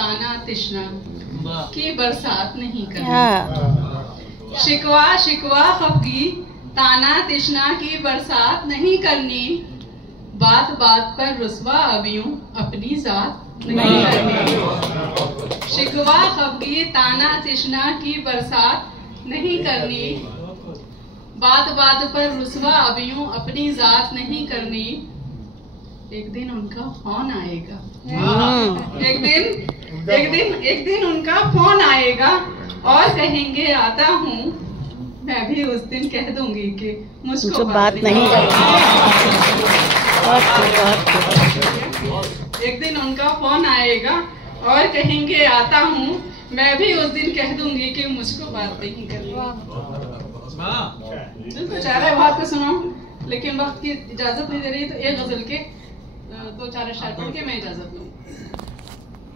ताना तिश्ना की बरसात नहीं करनी। शिकवा शिकवा खफगी ताना तिश्ना की बरसात नहीं करनी। बात बात पर रुस्वा अबियूं अपनी जात नहीं करनी। शिकवा खफगी ताना तिश्ना की बरसात नहीं करनी। बात बात पर रुस्वा अबियूं अपनी जात नहीं करनी। एक दिन उनका फोन आएगा। एक दिन उनका फोन आएगा और कहेंगे आता हूँ। मैं भी उस दिन कह दूंगी कि मुझको बात नहीं करनी। एक दिन उनका फोन आएगा और कहेंगे आता हूँ। मैं भी उस दिन कह दूंगी कि मुझको बात नहीं करनी। तो चाह रहा है बात को सुनो, लेकिन वक्त की इजाजत नहीं दे रही, तो एक गजल के दो चार अशआर पढ़ के मैं इजाजत लूँ।